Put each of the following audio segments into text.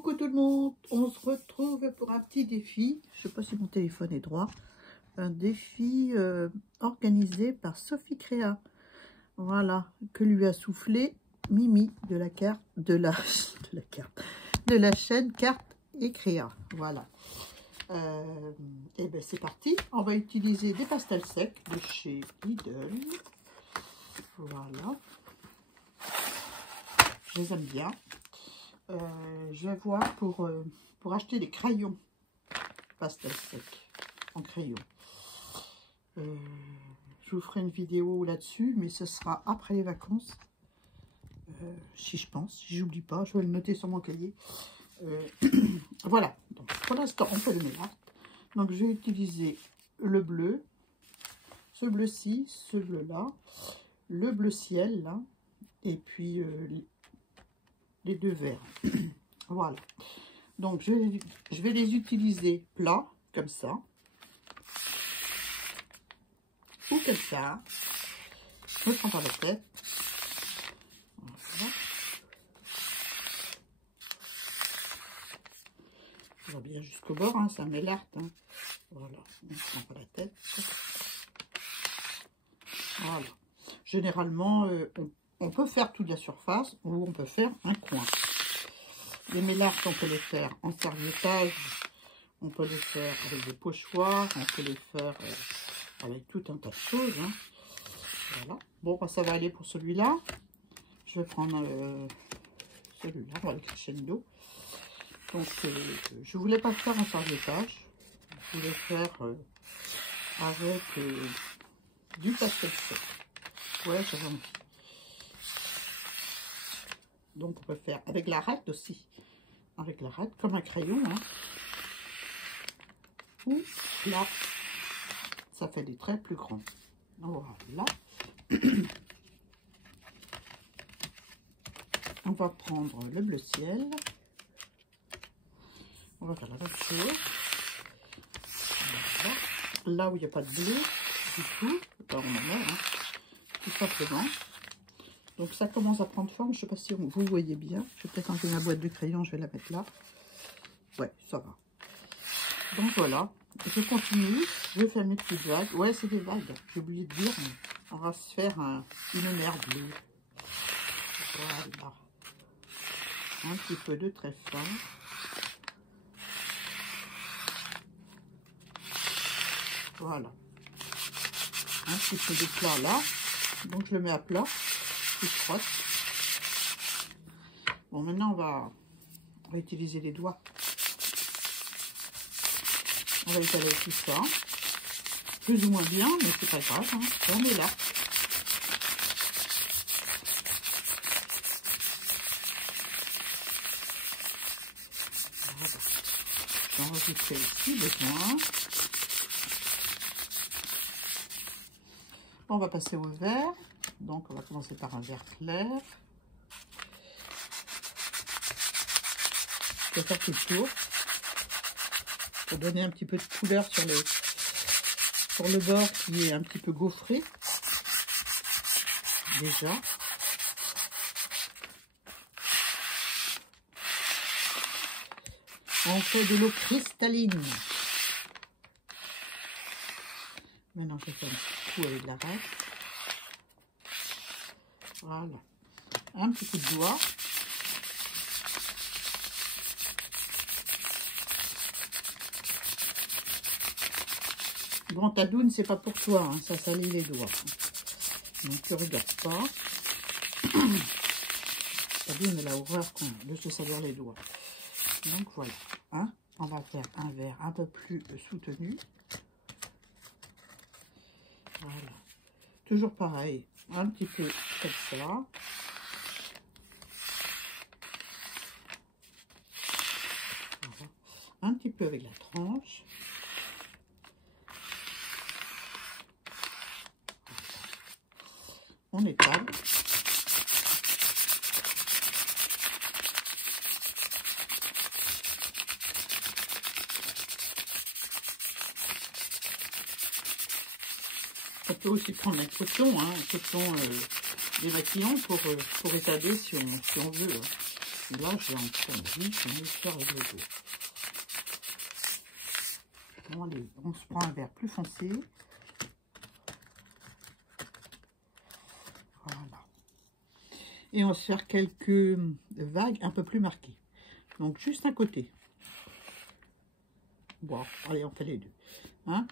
Coucou tout le monde, on se retrouve pour un petit défi. Je ne sais pas si mon téléphone est droit. Un défi organisé par Sophie Créa. Voilà, que lui a soufflé Mimi de la carte de la chaîne Carte et Créa. Voilà. Et bien c'est parti. On va utiliser des pastels secs de chez Lidl. Voilà. Je les aime bien. Je vais voir pour acheter des crayons pastel sec en crayon. Je vous ferai une vidéo là-dessus, mais ce sera après les vacances. Si je pense, si j'oublie pas, je vais le noter sur mon cahier. Voilà, donc pour l'instant on fait le mélange. Donc je vais utiliser le bleu, ce bleu-ci, ce bleu-là, le bleu ciel là, et puis les deux verts. Voilà. Donc je vais les utiliser plats, comme ça. Ou comme ça. Je me prends par la tête. Voilà. Ça va bien jusqu'au bord, hein, ça m'élarte. Hein. Voilà. On se prend par la tête. Voilà. Généralement, on peut faire toute la surface ou on peut faire un coin. Les mélards, on peut les faire en serviettage, on peut les faire avec des pochoirs, on peut les faire avec tout un tas de choses. Hein. Voilà. Bon, bah, ça va aller pour celui-là. Je vais prendre celui-là, on va le crescendo. Donc, je ne voulais pas faire en serviettage. Je voulais faire avec du pastel sec. Ouais, j'avais envie. Donc, on peut faire avec l'arête aussi. Avec l'arête, comme un crayon. Hein. Ou là, ça fait des traits plus grands. Voilà. On va prendre le bleu ciel. On va faire la même chose. Voilà. Là où il n'y a pas de bleu du tout, ben on en met, hein, tout simplement. Donc ça commence à prendre forme. Je ne sais pas si vous voyez bien. Je vais peut-être enlever ma boîte de crayon, je vais la mettre là. Ouais, ça va. Donc voilà. Je continue. Je vais faire mes petites vagues. Ouais, c'est des vagues. J'ai oublié de dire. Mais on va se faire une mer bleue. Voilà. Un petit peu de trait fin. Voilà. Un petit peu de plat là. Donc je le mets à plat. Je frotte. Bon, maintenant on va utiliser les doigts. On va étaler tout ça. Plus ou moins bien, mais c'est pas grave. Hein. On est là. Voilà. J'enregistre ici besoin. On va passer au vert. Donc, on va commencer par un vert clair. Je vais faire tout le tour pour donner un petit peu de couleur sur le bord qui est un petit peu gaufré. Déjà. On fait de l'eau cristalline. Maintenant, je vais faire un petit coup avec la règle. Voilà. Un petit coup de doigt. Bon, Tadoune, c'est pas pour toi, hein, ça salit les doigts. Donc, tu regardes pas. Tadoune, elle a horreur de se salir les doigts. Donc, voilà. Hein, on va faire un vert un peu plus soutenu. Voilà. Toujours pareil. Un petit peu comme ça. Voilà. Un petit peu avec la tranche. On étale. On peut aussi prendre un coton, hein, un coton démaquillant pour étaler si on veut. Hein. Et là, j'ai encore envie, je vais faire avec le dos. Bon, allez, on se prend un vert plus foncé. Voilà. Et on va se faire quelques vagues un peu plus marquées. Donc, juste un côté. Bon, allez, on fait les deux. Hein?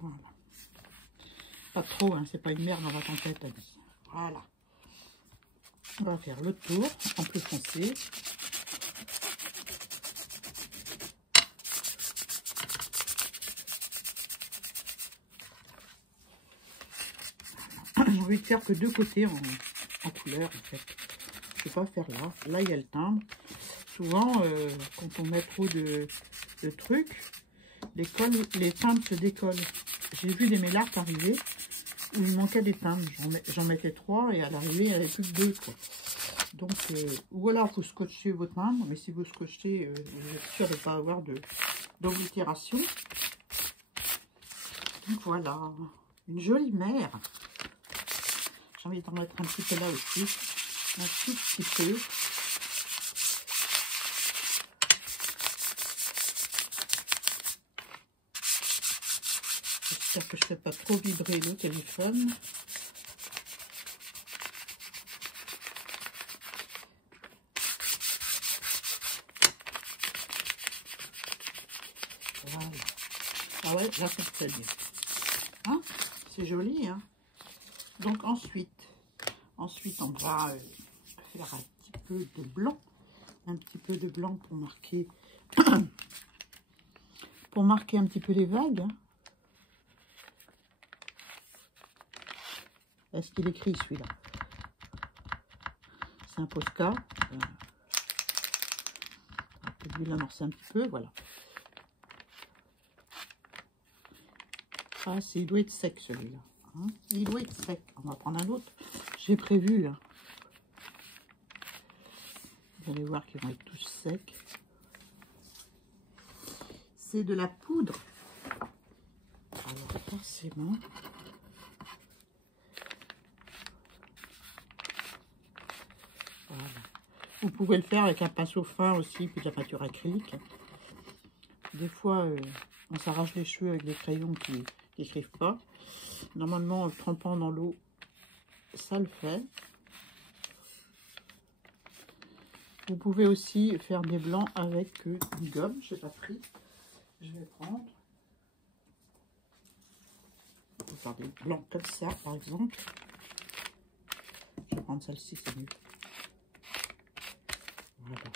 Voilà. Pas trop, hein, c'est pas une merde dans la tempête, la vie. Voilà. On va faire le tour en plus foncé. J'ai envie de faire que deux côtés en couleur, en fait. Je ne vais pas faire là. Là, il y a le timbre. Souvent, quand on met trop de trucs, les timbres se décollent. J'ai vu des mélards arriver où il manquait des timbres. J'en mettais 3 et à l'arrivée, il n'y avait plus que 2, quoi. Donc, ou alors, il faut scotcher vos timbres. Mais si vous scotchez, vous êtes sûr de ne pas avoir d'oblitération. Donc, voilà. Une jolie mer. J'ai envie d'en mettre un petit peu là aussi. Un tout petit peu. J'espère que je ne fais pas trop vibrer le téléphone. Voilà. Ah ouais, là, c'est très bien. Hein? C'est joli, hein? Donc, ensuite, on va faire un petit peu de blanc. Un petit peu de blanc pour marquer, un petit peu les vagues. Hein. Est-ce qu'il écrit celui-là? C'est un Posca. On peut lui l'amorcer un petit peu, voilà. Ah, il doit être sec celui-là. Hein, il doit être sec. On va prendre un autre. J'ai prévu là. Vous allez voir qu'ils vont être tous secs. C'est de la poudre. Alors forcément. Voilà. Vous pouvez le faire avec un pinceau fin aussi, puis de la peinture acrylique. Des fois, on s'arrache les cheveux avec des crayons qui n'écrivent pas. Normalement, en le trempant dans l'eau, ça le fait. Vous pouvez aussi faire des blancs avec une gomme. Je n'ai pas pris. Je vais prendre. On peut faire des blancs comme ça, par exemple. Je vais prendre celle-ci, c'est mieux. Voilà.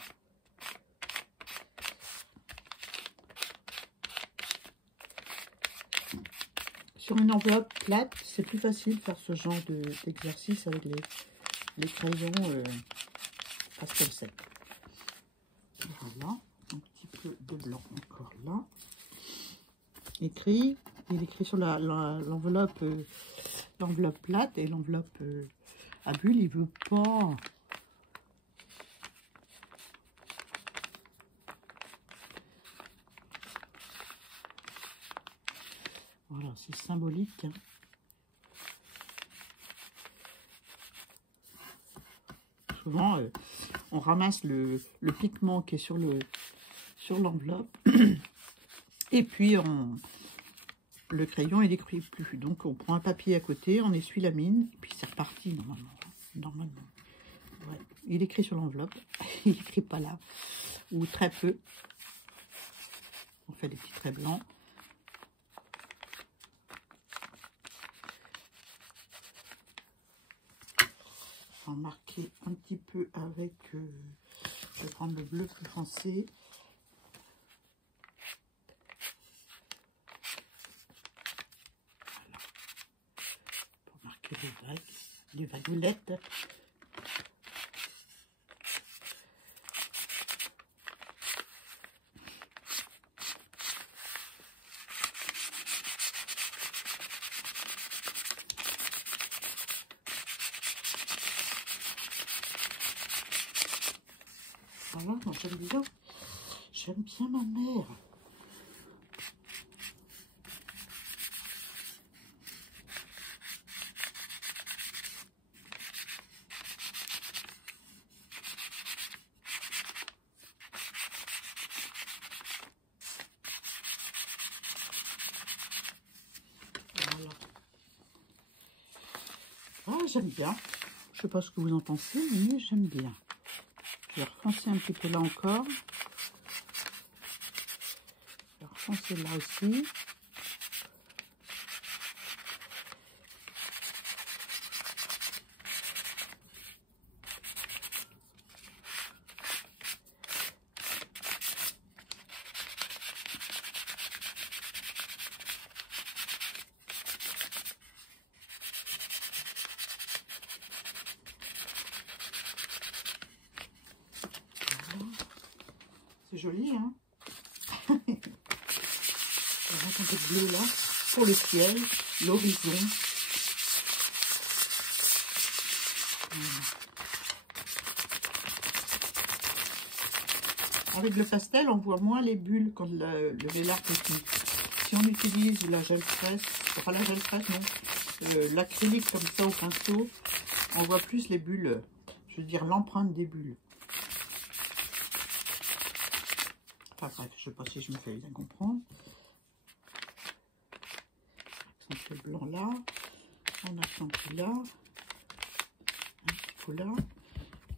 Sur une enveloppe plate, c'est plus facile de faire ce genre d'exercice avec les crayons pastel sec. Voilà, un petit peu de blanc encore là. Il est écrit sur l'enveloppe plate et l'enveloppe à bulle, il veut pas. Voilà, c'est symbolique. Hein. Souvent, on ramasse le pigment qui est sur l'enveloppe. Et puis, le crayon, il n'écrit plus. Donc, on prend un papier à côté, on essuie la mine, et puis c'est reparti normalement. Ouais. Il écrit sur l'enveloppe, il n'écrit pas là, ou très peu. On fait des petits traits blancs. On va marquer un petit peu avec, je vais prendre le bleu plus foncé. Voilà. Pour marquer les vaguelettes. Voilà, moi j'aime bien ma mère. j'aime bien. Je sais pas ce que vous en pensez, mais j'aime bien. Je vais refoncer un petit peu là encore. Je vais refoncer là aussi. C'est joli, hein. Je vais mettre un peu de bleu là, pour le ciel, l'horizon. Avec le pastel, on voit moins les bulles quand le vélard petit. Si on utilise la gel fraise, enfin la gel fraise, non, l'acrylique comme ça au pinceau, on voit plus les bulles, je veux dire l'empreinte des bulles. Enfin bref, je ne sais pas si je me fais bien comprendre. Accent le blanc là, on accentue là, un petit peu là,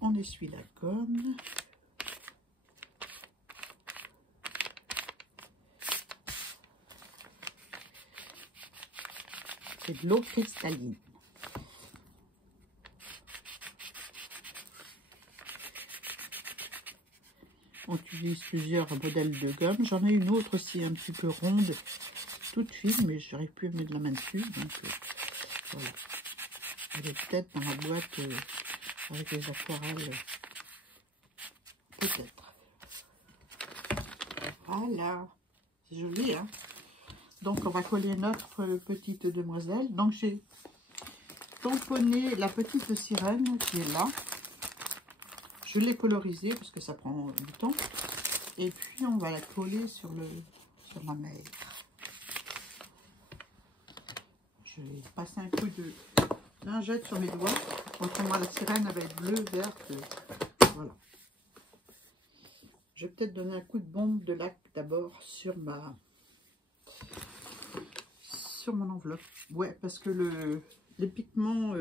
on essuie la gomme. C'est de l'eau cristalline. On utilise plusieurs modèles de gomme. J'en ai une autre aussi un petit peu ronde, toute fine, mais je n'arrive plus à mettre la main dessus. Donc voilà. Elle est peut-être dans la boîte avec les aquarelles. Peut-être. Voilà. C'est joli, hein. Donc on va coller notre petite demoiselle. Donc j'ai tamponné la petite sirène qui est là. Je l'ai colorisée parce que ça prend du temps. Et puis on va la coller sur la mer. Je vais passer un coup de lingette sur mes doigts. Autrement la sirène elle va être bleue, verte. Voilà. Je vais peut-être donner un coup de bombe de lac d'abord sur mon enveloppe. Ouais, parce que les pigments,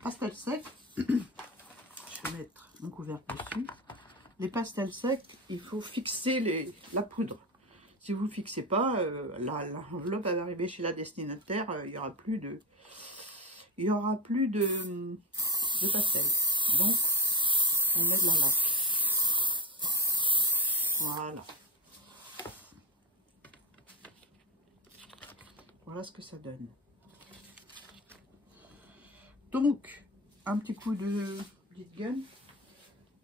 pastels secs, je vais mettre mon couvercle dessus. Les pastels secs, il faut fixer la poudre. Si vous ne fixez pas, l'enveloppe va arriver chez la destinataire, il n'y aura plus de pastel. Donc, on met de la laque. Voilà. Voilà ce que ça donne. Donc, un petit coup de petite gun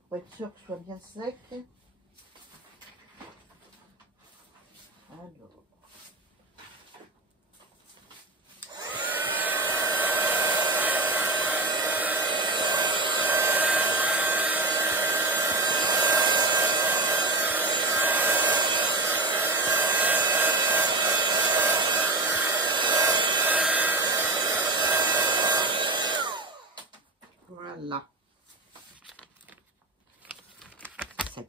pour être sûr que ce soit bien sec. Alors. Voilà. Sec.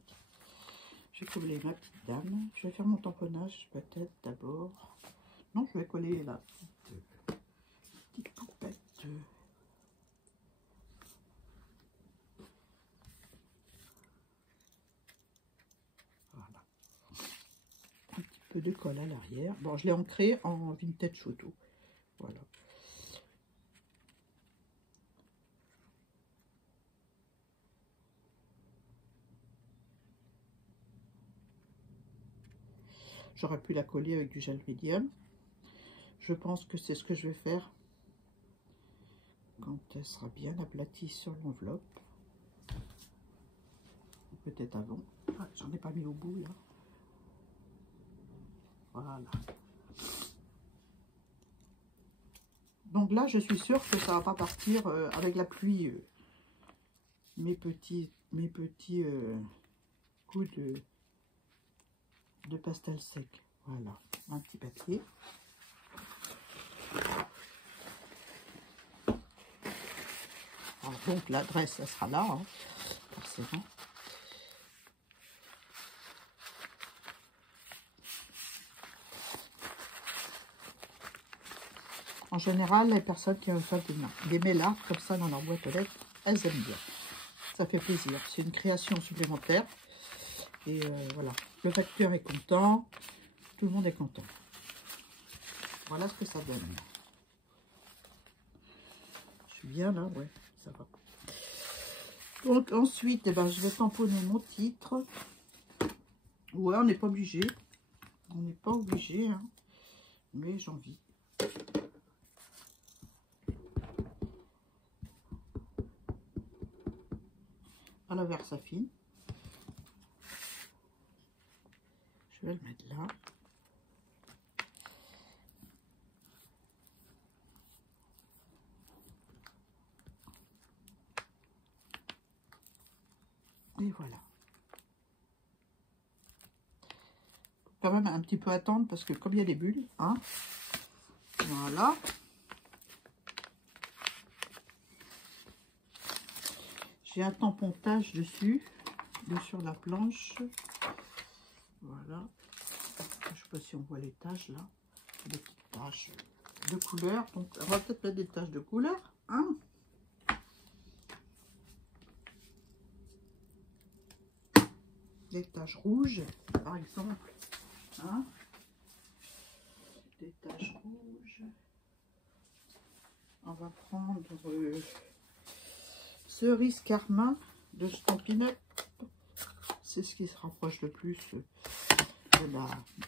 Je vais coller ma petite dame. Je vais faire mon tamponnage peut-être d'abord. Non, je vais coller la petite poupette. Voilà. Un petit peu de colle à l'arrière. Bon, je l'ai ancré en vintage photo. Voilà. J'aurais pu la coller avec du gel médium. Je pense que c'est ce que je vais faire quand elle sera bien aplatie sur l'enveloppe. Peut-être avant. Ah, j'en ai pas mis au bout là. Voilà. Donc là, je suis sûre que ça va pas partir avec la pluie. Mes petits coups de pastel sec. Voilà, un petit papier. Alors, donc l'adresse, ça sera là, hein, forcément. En général, les personnes qui reçoivent des mélards comme ça dans leur boîte aux lettres, elles aiment bien. Ça fait plaisir. C'est une création supplémentaire. Et voilà, le facteur est content. Tout le monde est content. Voilà ce que ça donne. Je suis bien là, ouais, ça va. Donc ensuite, eh ben, je vais tamponner mon titre. Ouais, on n'est pas obligé. On n'est pas obligé, hein, mais j'ai envie. À la Versafine. Je vais le mettre là. Et voilà. Quand même un petit peu attendre parce que comme il y a les bulles, hein. Voilà. J'ai un tampontage dessus, sur la planche. Voilà. Je ne sais pas si on voit les taches là. Des petites taches de couleur. Donc on va peut-être mettre des taches de couleur, hein. Des taches rouges, par exemple. Hein, des taches rouges. On va prendre cerise carmin de Stampin' Up. C'est ce qui se rapproche le plus de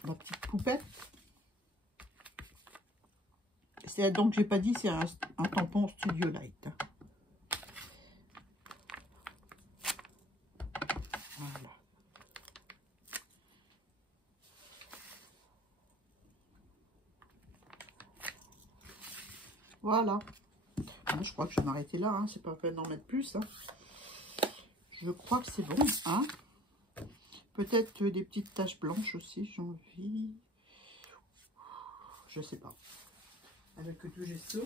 la petite poupette. C'est donc j'ai pas dit c'est un tampon Studio Light. Voilà. Voilà. Je crois que je vais m'arrêter là, hein. C'est pas la peine d'en mettre plus. Hein. Je crois que c'est bon. Hein. Peut-être des petites taches blanches aussi, j'ai envie. Je sais pas. Avec du gesso.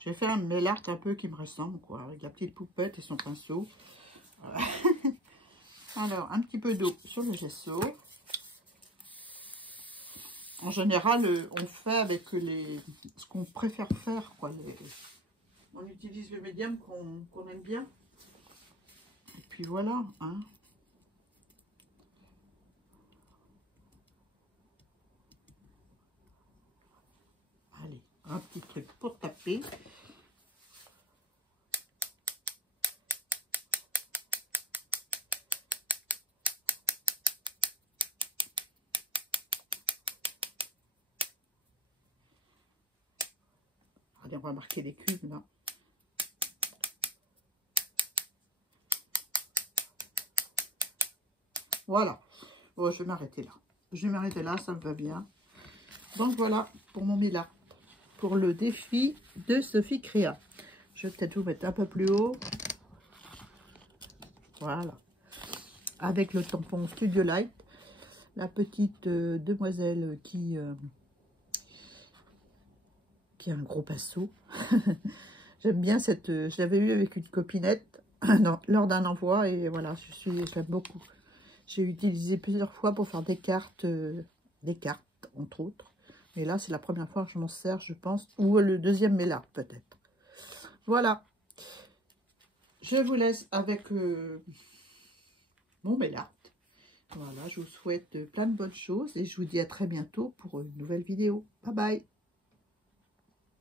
J'ai fait un mélark un peu qui me ressemble, quoi, avec la petite poupette et son pinceau. Voilà. Alors, un petit peu d'eau sur le gesso. En général, on fait avec ce qu'on préfère faire, quoi. On utilise le médium qu'on aime bien. Et puis voilà, hein. Allez, un petit truc pour taper. Allez, on va marquer les cubes là. Voilà. Bon, je vais m'arrêter là. Je vais m'arrêter là, ça me va bien. Donc voilà pour mon mélark. Pour le défi de Sophie Créa. Je vais peut-être vous mettre un peu plus haut. Voilà. Avec le tampon Studio Light. La petite demoiselle qui a un gros pinceau. J'aime bien cette... je l'avais eu avec une copinette lors d'un envoi. Et voilà, j'aime beaucoup. J'ai utilisé plusieurs fois pour faire des cartes entre autres. Et là, c'est la première fois que je m'en sers, je pense. Ou le deuxième mélark, peut-être. Voilà. Je vous laisse avec mon mélark. Voilà, je vous souhaite plein de bonnes choses. Et je vous dis à très bientôt pour une nouvelle vidéo. Bye bye.